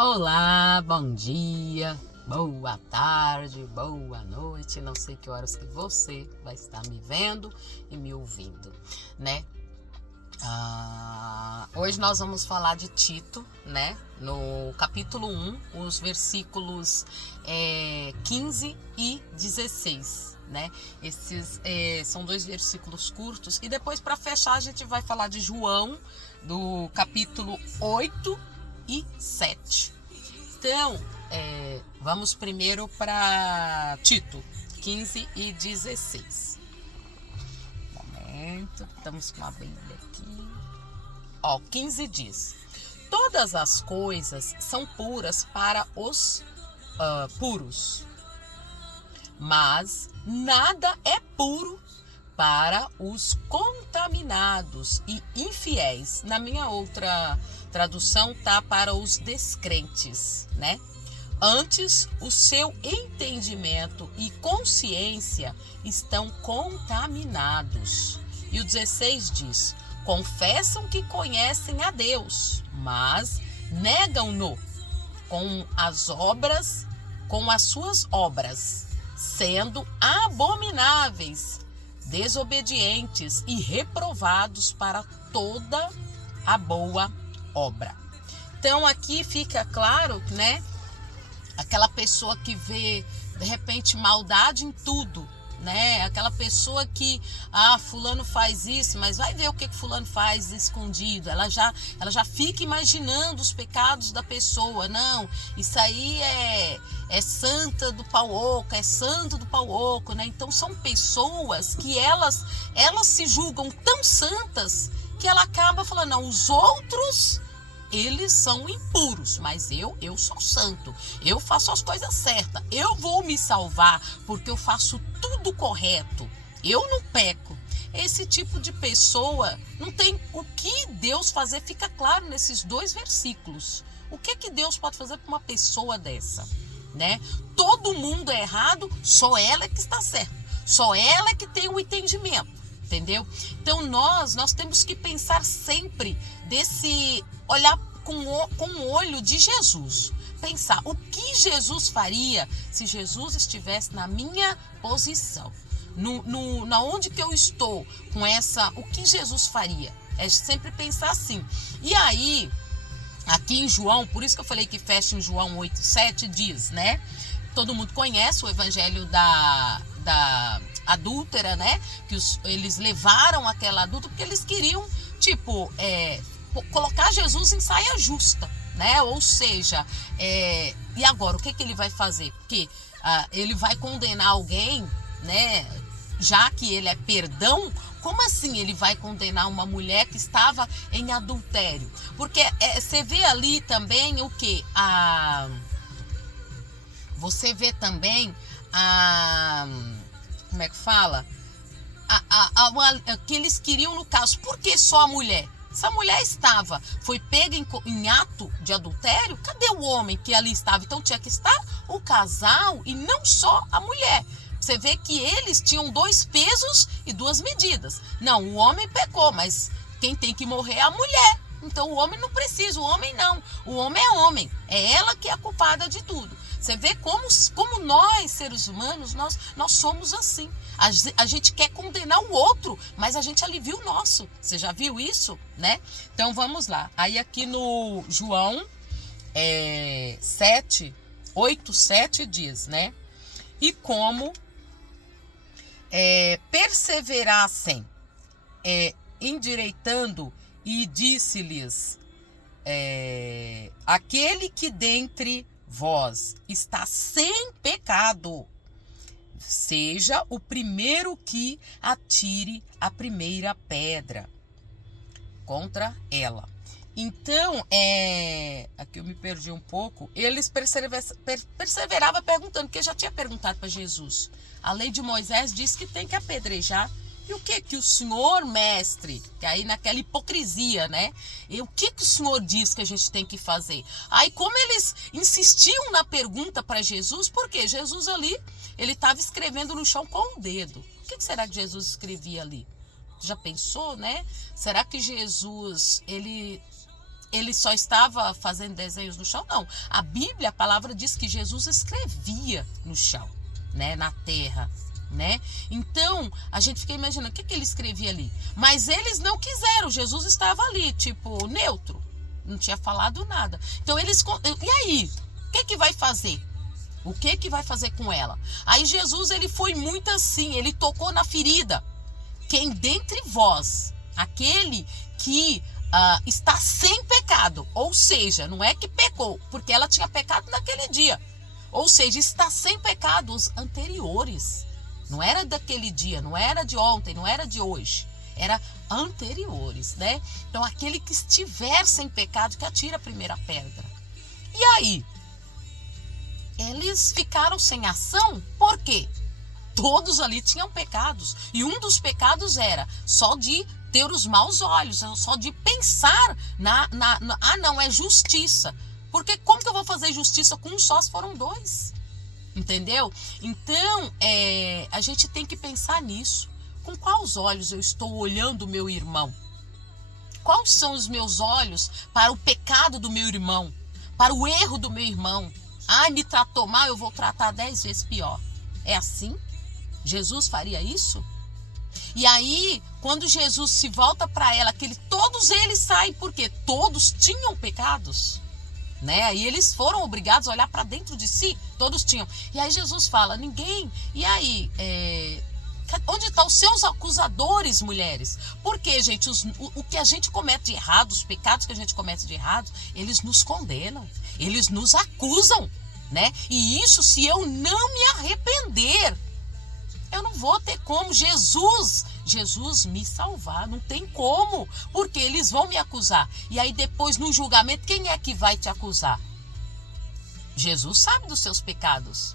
Olá, bom dia, boa tarde, boa noite. Não sei que horas que você vai estar me vendo e me ouvindo, né? Hoje nós vamos falar de Tito, né? No capítulo 1, os versículos 15 e 16, né? Esses são dois versículos curtos. E depois, para fechar, a gente vai falar de João, do capítulo 8 e 7. Então, vamos primeiro para Tito, 15 e 16. Momento, estamos com a Bíblia aqui. 15 diz: todas as coisas são puras para os puros, mas nada é puro para os contaminados e infiéis. Na minha outra tradução tá para os descrentes, né? Antes, o seu entendimento e consciência estão contaminados. E o 16 diz: confessam que conhecem a Deus, mas negam-no com as suas obras, sendo abomináveis, desobedientes e reprovados para toda a boa obra. Então aqui fica claro, né? Aquela pessoa que vê de repente maldade em tudo, né? Aquela pessoa que fulano faz isso, mas vai ver o que fulano faz escondido. Ela já fica imaginando os pecados da pessoa. Não, isso aí é santa do pau oco, é santo do pau oco, né? Então são pessoas que elas se julgam tão santas que ela acaba falando: não, os outros, eles são impuros, mas eu sou santo, eu faço as coisas certas, eu vou me salvar porque eu faço tudo correto, eu não peco. Esse tipo de pessoa não tem o que Deus fazer, fica claro nesses dois versículos. O que Deus pode fazer para uma pessoa dessa, né? Todo mundo é errado, só ela é que está certa, só ela é que tem o entendimento. Entendeu? Então nós temos que pensar sempre olhar com o olho de Jesus. Pensar o que Jesus faria se Jesus estivesse na minha posição. Na onde que eu estou com o que Jesus faria? É sempre pensar assim. E aí, aqui em João, por isso que eu falei que fecha em João 8:7, diz, né? Todo mundo conhece o evangelho da adúltera, né? Que eles levaram aquela adúltera porque eles queriam, colocar Jesus em saia justa, né? Ou seja, e agora o que ele vai fazer? Porque ele vai condenar alguém, né? Já que ele é perdão, como assim ele vai condenar uma mulher que estava em adultério? Porque você vê ali também o que? Você vê também como é que fala? Que eles queriam no caso. Por que só a mulher? Se a mulher foi pega em ato de adultério, cadê o homem que ali estava? Então tinha que estar o casal e não só a mulher. Você vê que eles tinham 2 pesos e 2 medidas. Não, o homem pecou, mas quem tem que morrer é a mulher. Então o homem não precisa, o homem não. O homem é homem, é ela que é a culpada de tudo. Você vê como nós, seres humanos, nós somos assim. A gente quer condenar o outro, mas a gente alivia o nosso. Você já viu isso, né? Então vamos lá. Aí aqui no João 8:7 diz, né? E como perseverassem endireitando, e disse-lhes: aquele que dentre vós está sem pecado, seja o primeiro que atire a primeira pedra contra ela. Então, aqui eu me perdi um pouco. Eles perseveravam perguntando, porque já tinha perguntado para Jesus. A lei de Moisés diz que tem que apedrejar. E o que o senhor, mestre, que aí naquela hipocrisia, né? E o que o senhor diz que a gente tem que fazer? Aí como eles insistiam na pergunta para Jesus, porque Jesus ali, ele estava escrevendo no chão com o dedo. O que será que Jesus escrevia ali? Já pensou, né? Será que Jesus, ele ele só estava fazendo desenhos no chão? Não. A Bíblia, a palavra diz que Jesus escrevia no chão, né? Na terra, né? Então, a gente fica imaginando o que ele escrevia ali. Mas eles não quiseram. Jesus estava ali, tipo, neutro. Não tinha falado nada. Então, eles... E aí? O que vai fazer? O que vai fazer com ela? Aí, Jesus, ele foi muito assim. Ele tocou na ferida. Quem dentre vós, aquele que... está sem pecado, ou seja, não é que pecou, porque ela tinha pecado naquele dia, ou seja, está sem pecados anteriores, não era daquele dia, não era de ontem, não era de hoje, era anteriores, né? Então aquele que estiver sem pecado que atira a primeira pedra. E aí? Eles ficaram sem ação, por quê? Todos ali tinham pecados, e um dos pecados era só de ter os maus olhos, só de pensar não, é justiça. Porque como que eu vou fazer justiça com um só se foram dois? Entendeu? Então, a gente tem que pensar nisso. Com quais olhos eu estou olhando o meu irmão? Quais são os meus olhos para o pecado do meu irmão? Para o erro do meu irmão? Me tratou mal, eu vou tratar 10 vezes pior. É assim? Jesus faria isso? E aí, quando Jesus se volta para ela, todos eles saem porque todos tinham pecados, né? Aí eles foram obrigados a olhar para dentro de si, todos tinham. E aí Jesus fala, ninguém. E aí, onde estão os seus acusadores, mulheres? Porque, gente, o que a gente comete de errado, os pecados que a gente comete de errado, eles nos condenam, eles nos acusam, né? E isso, se eu não me arrepender, eu não vou ter como Jesus me salvar, não tem como, porque eles vão me acusar. E aí depois no julgamento, quem é que vai te acusar? Jesus sabe dos seus pecados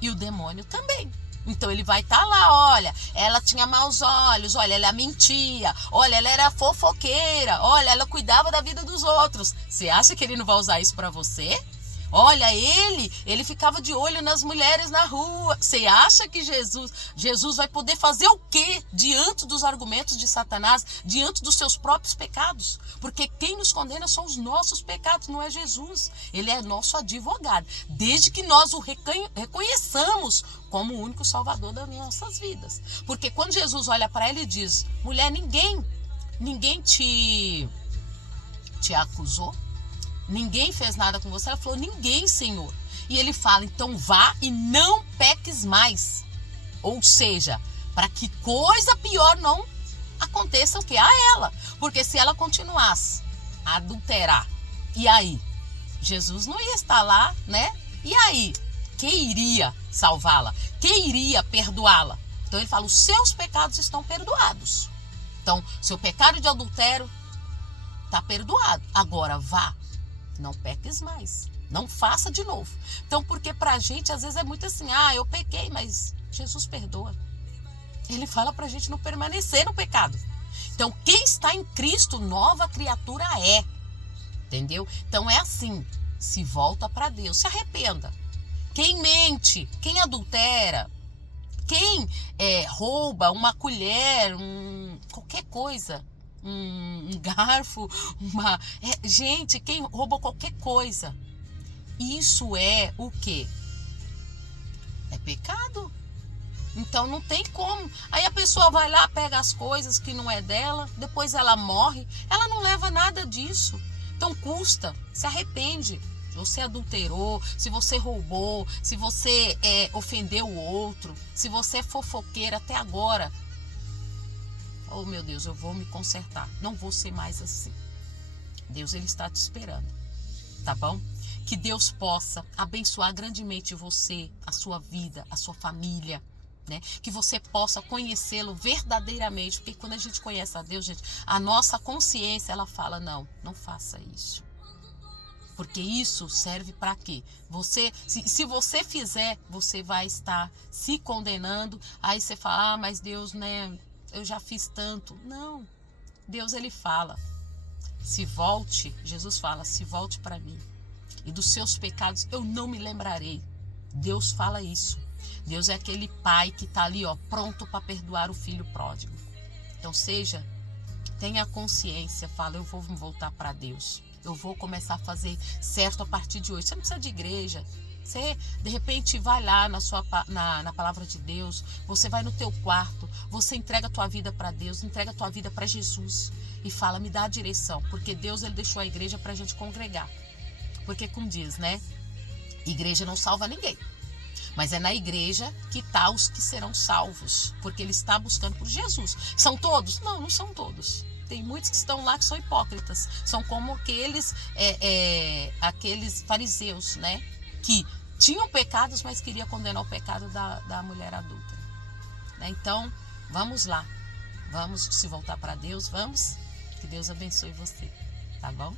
e o demônio também. Então ele vai estar lá, olha, ela tinha maus olhos, olha, ela mentia, olha, ela era fofoqueira, olha, ela cuidava da vida dos outros. Você acha que ele não vai usar isso para você? Olha, ele ficava de olho nas mulheres na rua. Você acha que Jesus vai poder fazer o quê diante dos argumentos de Satanás, diante dos seus próprios pecados? Porque quem nos condena são os nossos pecados, não é Jesus. Ele é nosso advogado, desde que nós o reconheçamos como o único salvador das nossas vidas. Porque quando Jesus olha para ela e diz, mulher, ninguém te acusou? Ninguém fez nada com você? Ela falou, ninguém, Senhor. E ele fala, então vá e não peques mais. Ou seja, para que coisa pior não aconteça o que? A ela. Porque se ela continuasse a adulterar, e aí? Jesus não ia estar lá, né? E aí? Quem iria salvá-la? Quem iria perdoá-la? Então ele fala, os seus pecados estão perdoados. Então, seu pecado de adultério está perdoado. Agora vá. Não peques mais, não faça de novo. Então, porque pra gente, às vezes é muito assim, eu pequei, mas Jesus perdoa. Ele fala pra gente não permanecer no pecado. Então, quem está em Cristo, nova criatura é. Entendeu? Então, é assim, se volta para Deus, se arrependa. Quem mente, quem adultera, quem rouba uma colher, qualquer coisa, um garfo, gente, quem rouba qualquer coisa, isso é o quê? É pecado. Então não tem como. Aí a pessoa vai lá, pega as coisas que não é dela, depois ela morre, ela não leva nada disso. Então custa, se arrepende. Se você adulterou, se você roubou, se você ofendeu o outro, se você é fofoqueira até agora, oh meu Deus, eu vou me consertar. Não vou ser mais assim. Deus, ele está te esperando. Tá bom? Que Deus possa abençoar grandemente você, a sua vida, a sua família, né? Que você possa conhecê-lo verdadeiramente. Porque quando a gente conhece a Deus, gente, a nossa consciência, ela fala, não faça isso. Porque isso serve para quê? Se você fizer, você vai estar se condenando. Aí você fala, mas Deus, né? Eu já fiz tanto. Não. Deus, ele fala. Se volte, Jesus fala, se volte para mim. E dos seus pecados eu não me lembrarei. Deus fala isso. Deus é aquele pai que está ali, pronto para perdoar o filho pródigo. Então seja Tenha consciência, fala, eu vou voltar para Deus. Eu vou começar a fazer certo a partir de hoje. Você não precisa de igreja. Você, de repente, vai lá na palavra de Deus, você vai no teu quarto, você entrega a tua vida para Deus, entrega a tua vida para Jesus e fala, me dá a direção, porque Deus ele deixou a igreja para a gente congregar. Porque, como diz, né? Igreja não salva ninguém, mas é na igreja que tá os que serão salvos, porque ele está buscando por Jesus. São todos? Não, não são todos. Tem muitos que estão lá que são hipócritas, são como aqueles fariseus, né? Que tinham pecados, mas queriam condenar o pecado da mulher adúltera. Né? Então, vamos lá. Vamos se voltar para Deus, vamos? Que Deus abençoe você, tá bom?